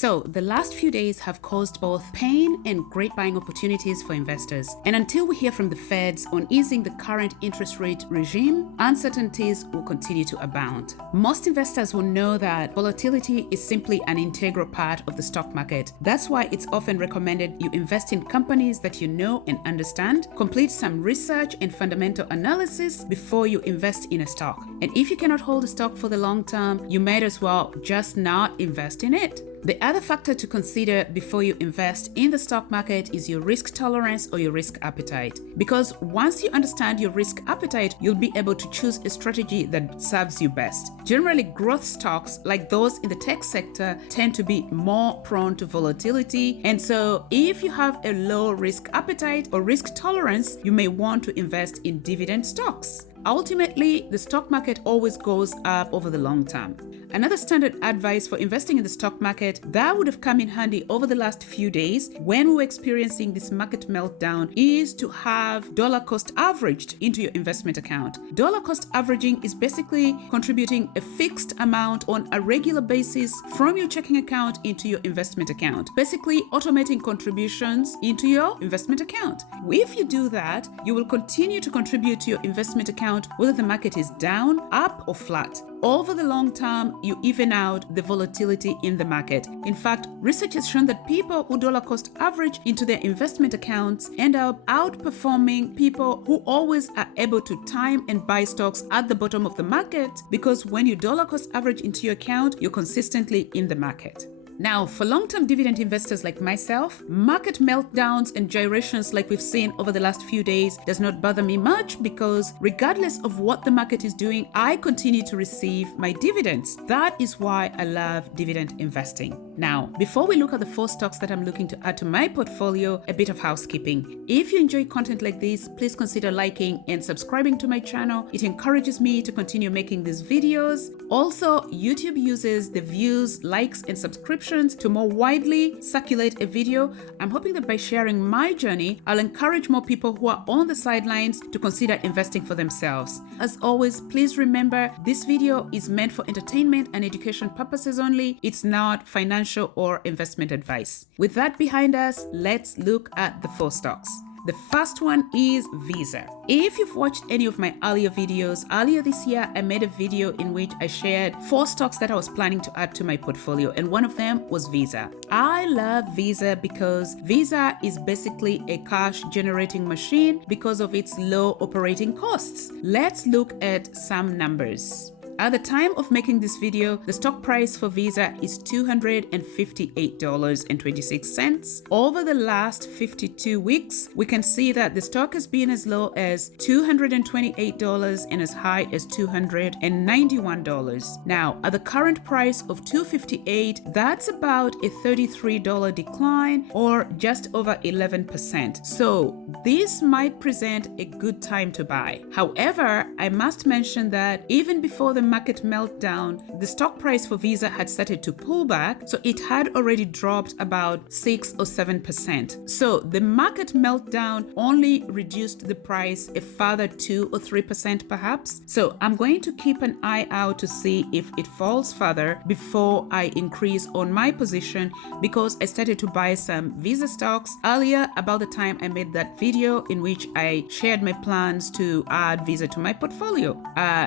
So the last few days have caused both pain and great buying opportunities for investors. And until we hear from the Feds on easing the current interest rate regime, uncertainties will continue to abound. Most investors will know that volatility is simply an integral part of the stock market. That's why it's often recommended you invest in companies that you know and understand, complete some research and fundamental analysis before you invest in a stock. And if you cannot hold a stock for the long term, you might as well just not invest in it. The other factor to consider before you invest in the stock market is your risk tolerance or your risk appetite. Because once you understand your risk appetite, you'll be able to choose a strategy that serves you best. Generally, growth stocks like those in the tech sector tend to be more prone to volatility. And so if you have a low risk appetite or risk tolerance, you may want to invest in dividend stocks. Ultimately, the stock market always goes up over the long term. Another standard advice for investing in the stock market that would have come in handy over the last few days when we were experiencing this market meltdown is to have dollar cost averaged into your investment account. Dollar cost averaging is basically contributing a fixed amount on a regular basis from your checking account into your investment account. Basically automating contributions into your investment account. If you do that, you will continue to contribute to your investment account whether the market is down, up, or flat. Over the long term, you even out the volatility in the market. In fact, research has shown that people who dollar cost average into their investment accounts end up outperforming people who always are able to time and buy stocks at the bottom of the market, because when you dollar cost average into your account, you're consistently in the market. Now, for long-term dividend investors like myself, market meltdowns and gyrations like we've seen over the last few days does not bother me much, because regardless of what the market is doing, I continue to receive my dividends. That is why I love dividend investing. Now, before we look at the 4 stocks that I'm looking to add to my portfolio, a bit of housekeeping. If you enjoy content like this, please consider liking and subscribing to my channel. It encourages me to continue making these videos. Also, YouTube uses the views, likes, and subscriptions to more widely circulate a video. I'm hoping that by sharing my journey, I'll encourage more people who are on the sidelines to consider investing for themselves. As always, please remember this video is meant for entertainment and education purposes only. It's not financial or investment advice. With that behind us, let's look at the 4 stocks. The first one is Visa. If you've watched any of my earlier videos, earlier this year, I made a video in which I shared 4 stocks that I was planning to add to my portfolio, and one of them was Visa. I love Visa because Visa is basically a cash generating machine because of its low operating costs. Let's look at some numbers. At the time of making this video, the stock price for Visa is $258.26. Over the last 52 weeks, we can see that the stock has been as low as $228 and as high as $291. Now, at the current price of $258, that's about a $33 decline, or just over 11%. So this might present a good time to buy. However, I must mention that even before the market meltdown, the stock price for Visa had started to pull back, so it had already dropped about 6 or 7%. So the market meltdown only reduced the price a further 2 or 3% perhaps. So I'm going to keep an eye out to see if it falls further before I increase on my position, because I started to buy some Visa stocks earlier, about the time I made that video in which I shared my plans to add Visa to my portfolio.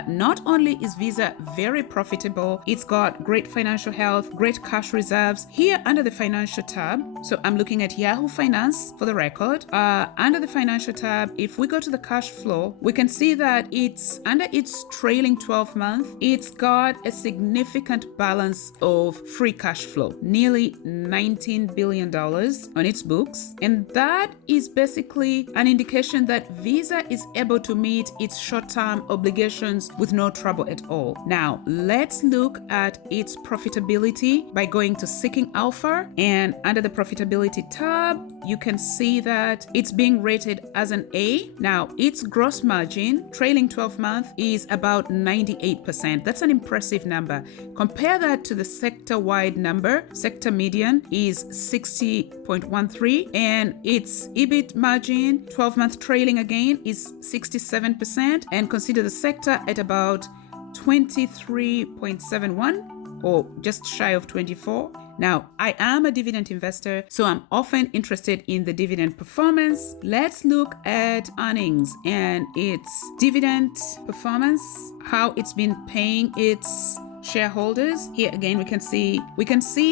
Not only is Visa very profitable, it's got great financial health, great cash reserves. Here under the financial tab, so I'm looking at Yahoo Finance for the record. Under the financial tab, if we go to the cash flow, we can see that it's under its trailing 12 month, it's got a significant balance of free cash flow, nearly $19 billion on its books. And that is basically an indication that Visa is able to meet its short-term obligations with no trouble at all. Now, let's look at its profitability by going to Seeking Alpha, and under the profitability tab, you can see that it's being rated as an A. Now, its gross margin, trailing 12 month, is about 98%. That's an impressive number. Compare that to the sector-wide number. Sector median is 60.13, and its EBIT margin, 12-month trailing again, is 67%, and consider the sector at about 23.71, or just shy of 24. Now, I am a dividend investor, so I'm often interested in the dividend performance. Let's look at earnings and its dividend performance, how it's been paying its shareholders. Here again, we can see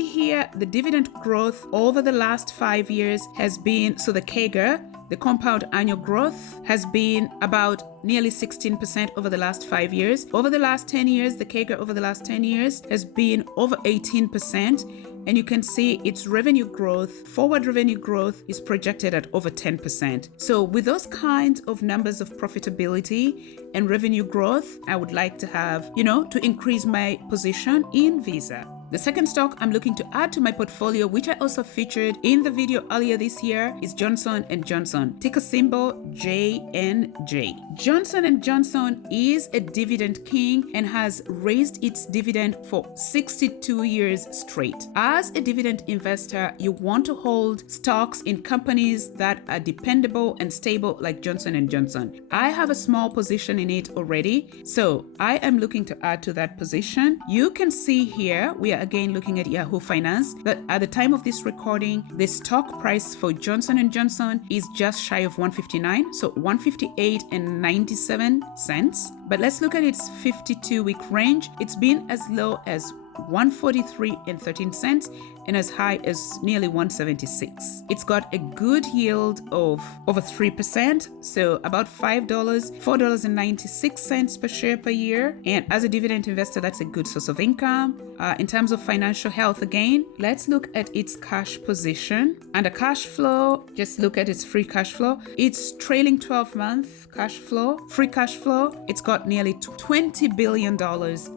here the dividend growth over the last 5 years has been, so the CAGR, the compound annual growth, has been about nearly 16% over the last 5 years. Over the last 10 years, the CAGR over the last 10 years has been over 18%. And you can see its revenue growth, forward revenue growth, is projected at over 10%. So with those kinds of numbers of profitability and revenue growth, I would like to have, to increase my position in Visa. The second stock I'm looking to add to my portfolio, which I also featured in the video earlier this year, is Johnson & Johnson, ticker symbol JNJ. Johnson & Johnson is a dividend king and has raised its dividend for 62 years straight. As a dividend investor, you want to hold stocks in companies that are dependable and stable like Johnson & Johnson. I have a small position in it already, so I am looking to add to that position. You can see here, we are again looking at Yahoo Finance, that at the time of this recording, the stock price for Johnson & Johnson is just shy of 159, so 158.97 cents. But let's look at its 52-week range. It's been as low as 143.13 cents and as high as nearly 176. It's got a good yield of over 3%, so about $4.96 per share per year. And as a dividend investor, that's a good source of income. In terms of financial health, again, let's look at its cash position. Under cash flow, just look at its free cash flow. It's trailing 12-month cash flow, free cash flow. It's got nearly $20 billion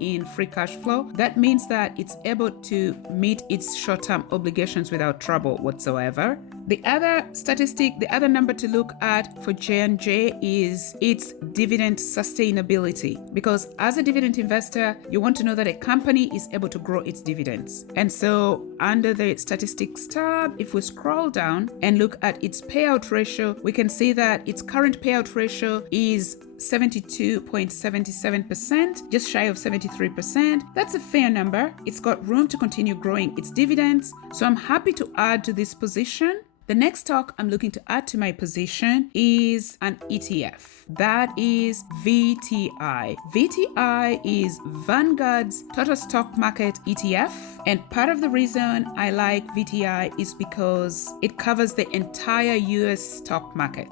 in free cash flow. That means that it's able to meet its short-term obligations without trouble whatsoever. The other statistic, the other number to look at for J&J is its dividend sustainability. Because as a dividend investor, you want to know that a company is able to grow its dividends. And so under the statistics tab, if we scroll down and look at its payout ratio, we can see that its current payout ratio is 72.77%, just shy of 73%. That's a fair number. It's got room to continue growing its dividends. So I'm happy to add to this position. The next stock I'm looking to add to my position is an ETF. That is VTI. VTI is Vanguard's total stock market ETF. And part of the reason I like VTI is because it covers the entire US stock market.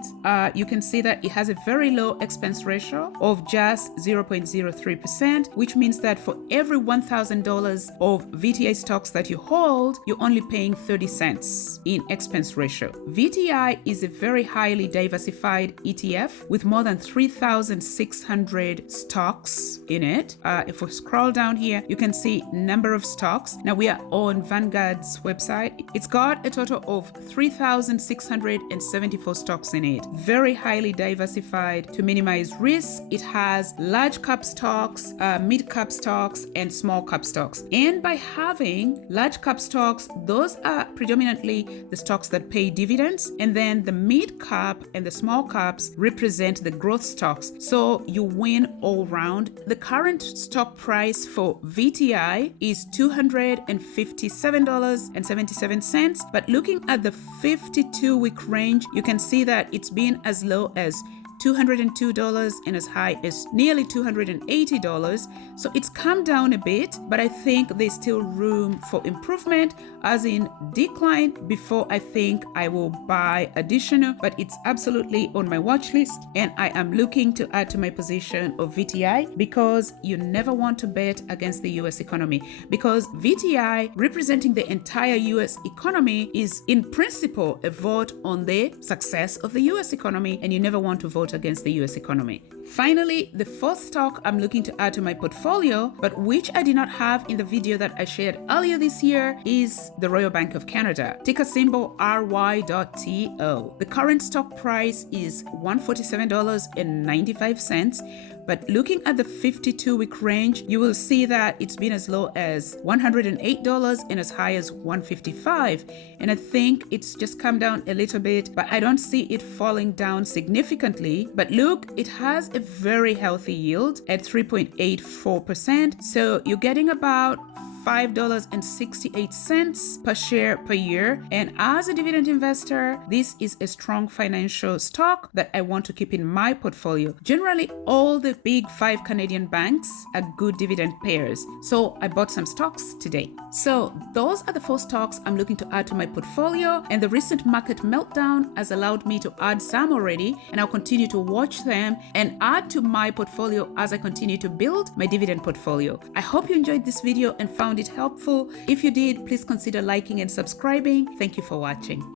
You can see that it has a very low expense ratio of just 0.03%, which means that for every $1,000 of VTI stocks that you hold, you're only paying 30 cents in expense ratio. VTI is a very highly diversified ETF with more than 3,600 stocks in it. If we scroll down here, you can see number of stocks. Now we are on Vanguard's website. It's got a total of 3,674 stocks in it. Very highly diversified to minimize risk. It has large cap stocks, mid cap stocks, and small cap stocks. And by having large cap stocks, those are predominantly the stocks that pay dividends, and then the mid cap and the small caps represent the growth stocks. So you win all round. The current stock price for VTI is $257.77, but looking at the 52-week range, you can see that it's been as low as $202 and as high as nearly $280. So it's come down a bit, but I think there's still room for improvement, as in decline, before I think I will buy additional, but it's absolutely on my watch list and I am looking to add to my position of VTI, because you never want to bet against the US economy, because VTI, representing the entire US economy, is in principle a vote on the success of the US economy, and you never want to vote against the US economy. Finally, the fourth stock I'm looking to add to my portfolio, but which I did not have in the video that I shared earlier this year, is the Royal Bank of Canada, ticker symbol RY.TO. The current stock price is $147.95. But looking at the 52-week range, you will see that it's been as low as $108 and as high as $155. And I think it's just come down a little bit, but I don't see it falling down significantly. But look, it has a very healthy yield at 3.84%. So you're getting about $5.68 per share per year. And as a dividend investor, this is a strong financial stock that I want to keep in my portfolio. Generally, all the big 5 Canadian banks are good dividend payers. So I bought some stocks today. So those are the 4 stocks I'm looking to add to my portfolio, and the recent market meltdown has allowed me to add some already, and I'll continue to watch them and add to my portfolio as I continue to build my dividend portfolio. I hope you enjoyed this video and found it helpful. If you did, please consider liking and subscribing. Thank you for watching.